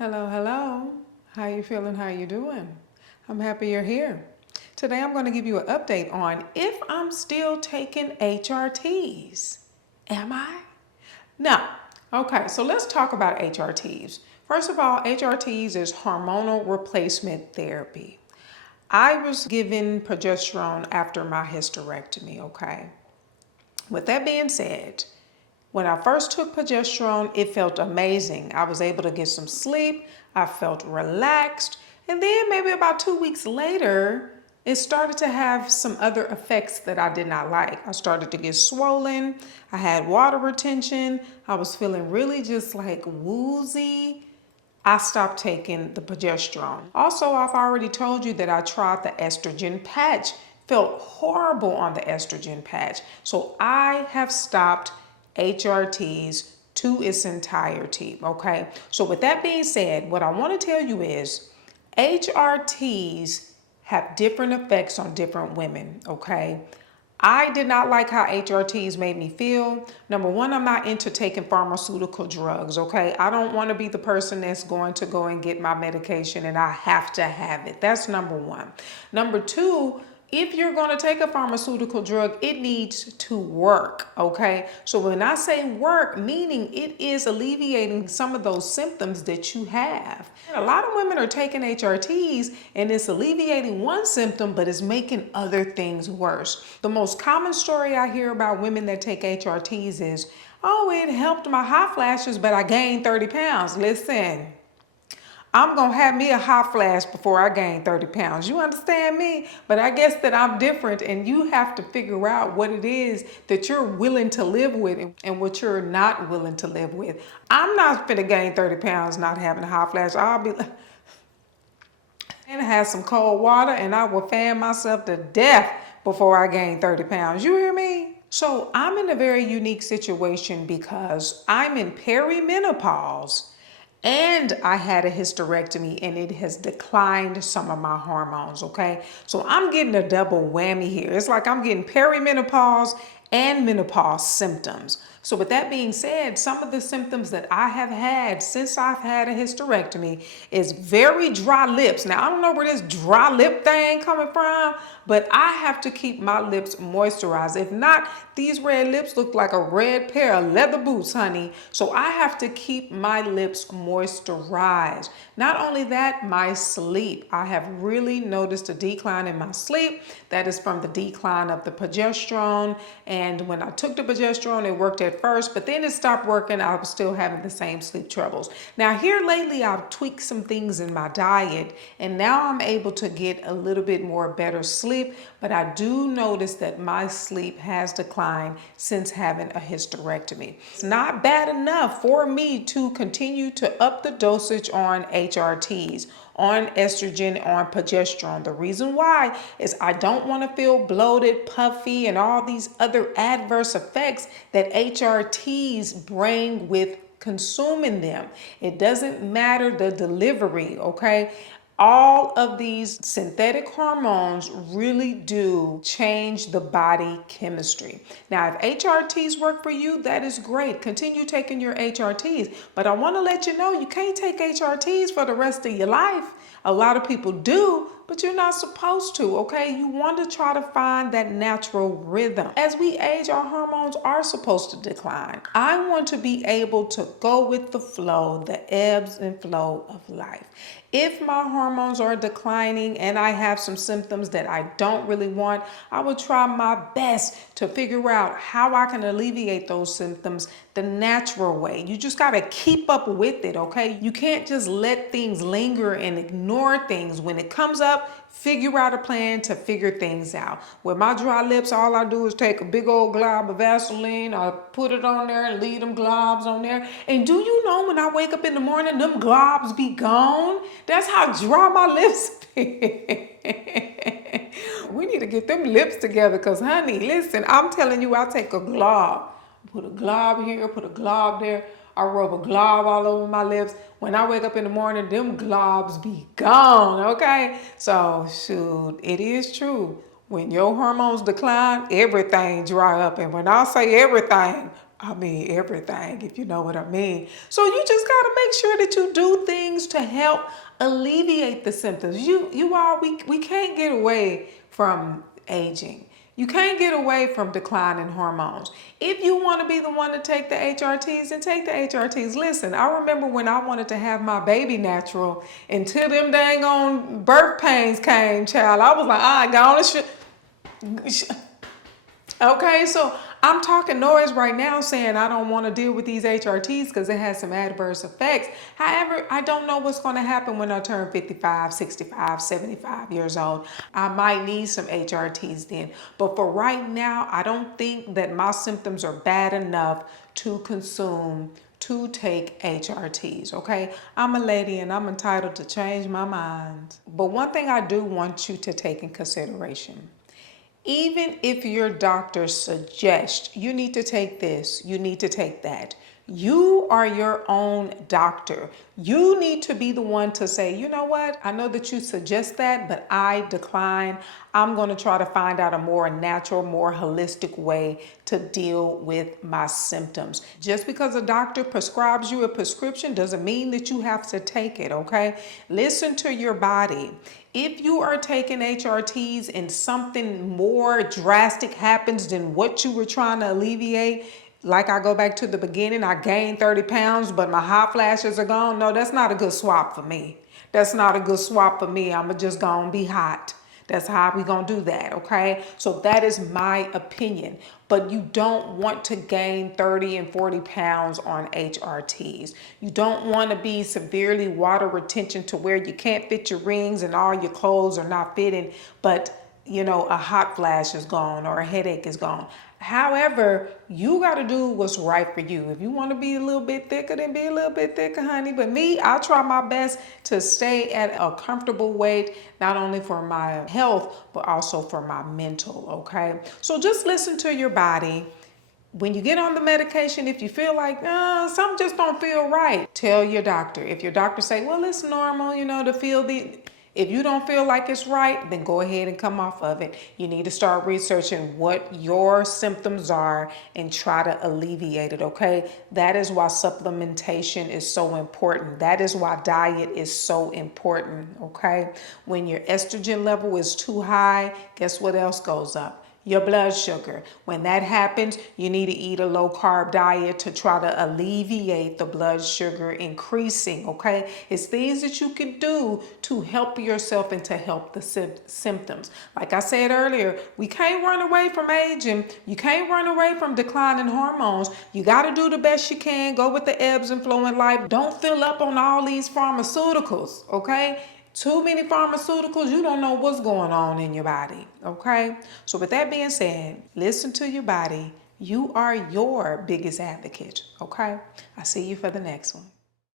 Hello, hello. How you feeling? How you doing? I'm happy you're here. Today I'm going to give you an update on if I'm still taking HRTs. Am I? No. Okay, so let's talk about HRTs. First of all, HRTs is hormonal replacement therapy. I was given progesterone after my hysterectomy, okay? With that being said, when I first took progesterone, it felt amazing. I was able to get some sleep. I felt relaxed. And then maybe about 2 weeks later, it started to have some other effects that I did not like. I started to get swollen. I had water retention. I was feeling really just like woozy. I stopped taking the progesterone. Also, I've already told you that I tried the estrogen patch. Felt horrible on the estrogen patch. So I have stopped HRTs to its entirety, okay? So with that being said, what I want to tell you is HRTs have different effects on different women, okay? I did not like how HRTs made me feel. Number one, I'm not into taking pharmaceutical drugs, okay? I don't want to be the person that's going to go and get my medication and I have to have it. That's number one. Number two, if you're going to take a pharmaceutical drug, it needs to work, okay? So when I say work, meaning it is alleviating some of those symptoms that you have. A lot of women are taking HRTs and it's alleviating one symptom, but it's making other things worse. The most common story I hear about women that take HRTs is, oh, it helped my hot flashes, but I gained 30 pounds. Listen, I'm going to have me a hot flash before I gain 30 pounds. You understand me? But I guess that I'm different and you have to figure out what it is that you're willing to live with and what you're not willing to live with. I'm not going to gain 30 pounds not having a hot flash. I'll be and have some cold water and I will fan myself to death before I gain 30 pounds. You hear me? So I'm in a very unique situation because I'm in perimenopause and I had a hysterectomy and it has declined some of my hormones, okay? So I'm getting a double whammy here. It's like I'm getting perimenopause and menopause symptoms. So with that being said, some of the symptoms that I have had since I've had a hysterectomy is very dry lips. Now, I don't know where this dry lip thing coming from, but I have to keep my lips moisturized. If not, these red lips look like a red pair of leather boots, honey. So I have to keep my lips moisturized. Not only that, my sleep. I have really noticed a decline in my sleep. That is from the decline of the progesterone. And when I took the progesterone, it worked at first, but then it stopped working. I was still having the same sleep troubles. Now here lately, I've tweaked some things in my diet and now I'm able to get a little bit more better sleep, but I do notice that my sleep has declined since having a hysterectomy. It's not bad enough for me to continue to up the dosage on HRTs, on estrogen, on progesterone. The reason why is I don't want to feel bloated, puffy, and all these other adverse effects that HRTs bring with consuming them. It doesn't matter the delivery, okay? All of these synthetic hormones really do change the body chemistry. Now, if HRTs work for you, that is great. Continue taking your HRTs. But I want to let you know you can't take HRTs for the rest of your life. A lot of people do, but you're not supposed to, okay? You want to try to find that natural rhythm. As we age, our hormones are supposed to decline. I want to be able to go with the flow, the ebbs and flow of life. If my hormones are declining and I have some symptoms that I don't really want, I will try my best to figure out how I can alleviate those symptoms the natural way. You just got to keep up with it, okay? You can't just let things linger and ignore things. When it comes up, figure out a plan to figure things out. With my dry lips, all I do is take a big old glob of Vaseline, I put it on there and leave them globs on there. And do you know when I wake up in the morning, them globs be gone? That's how dry my lips be. We need to get them lips together because, honey, listen, I'm telling you, I take a glob. Put a glob here, put a glob there. I rub a glob all over my lips. When I wake up in the morning, them globs be gone, okay? So, shoot, it is true. When your hormones decline, everything dry up. And when I say everything, I mean, everything, if you know what I mean. So you just got to make sure that you do things to help alleviate the symptoms. We can't get away from aging. You can't get away from declining hormones. If you want to be the one to take the HRTs, then take the HRTs. Listen, I remember when I wanted to have my baby natural until them dang on birth pains came, child. I was like, okay, so I'm talking noise right now saying I don't want to deal with these HRTs because it has some adverse effects. However, I don't know what's going to happen when I turn 55, 65, 75 years old. I might need some HRTs then. But for right now, I don't think that my symptoms are bad enough to take HRTs, okay? I'm a lady and I'm entitled to change my mind. But one thing I do want you to take in consideration. Even if your doctor suggests you need to take this, you need to take that, you are your own doctor. You need to be the one to say, you know what? I know that you suggest that, but I decline. I'm going to try to find out a more natural, more holistic way to deal with my symptoms. Just because a doctor prescribes you a prescription doesn't mean that you have to take it, okay? Listen to your body. If you are taking HRTs and something more drastic happens than what you were trying to alleviate, like I go back to the beginning, I gained 30 pounds, but my hot flashes are gone. No, that's not a good swap for me. That's not a good swap for me. I'm just gonna be hot. That's how we gonna do that, okay? So that is my opinion. But you don't want to gain 30 and 40 pounds on HRTs. You don't want to be severely water retention to where you can't fit your rings and all your clothes are not fitting, but a hot flash is gone or a headache is gone. However, you got to do what's right for you. If you want to be a little bit thicker, then be a little bit thicker, honey. But me, I try my best to stay at a comfortable weight, not only for my health, but also for my mental, okay? So just listen to your body. When you get on the medication, if you feel like something just don't feel right, tell your doctor. If your doctor say, well, it's normal, to feel if you don't feel like it's right, then go ahead and come off of it. You need to start researching what your symptoms are and try to alleviate it, okay? That is why supplementation is so important. That is why diet is so important, okay? When your estrogen level is too high, guess what else goes up? Your blood sugar. When that happens, you need to eat a low carb diet to try to alleviate the blood sugar increasing, okay? It's things that you can do to help yourself and to help the symptoms. Like I said earlier, we can't run away from aging. You can't run away from declining hormones. You got to do the best you can. Go with the ebbs and flow in life. Don't fill up on all these pharmaceuticals, okay? Too many pharmaceuticals, you don't know what's going on in your body, okay? So with that being said, listen to your body. You are your biggest advocate, okay? I'll see you for the next one.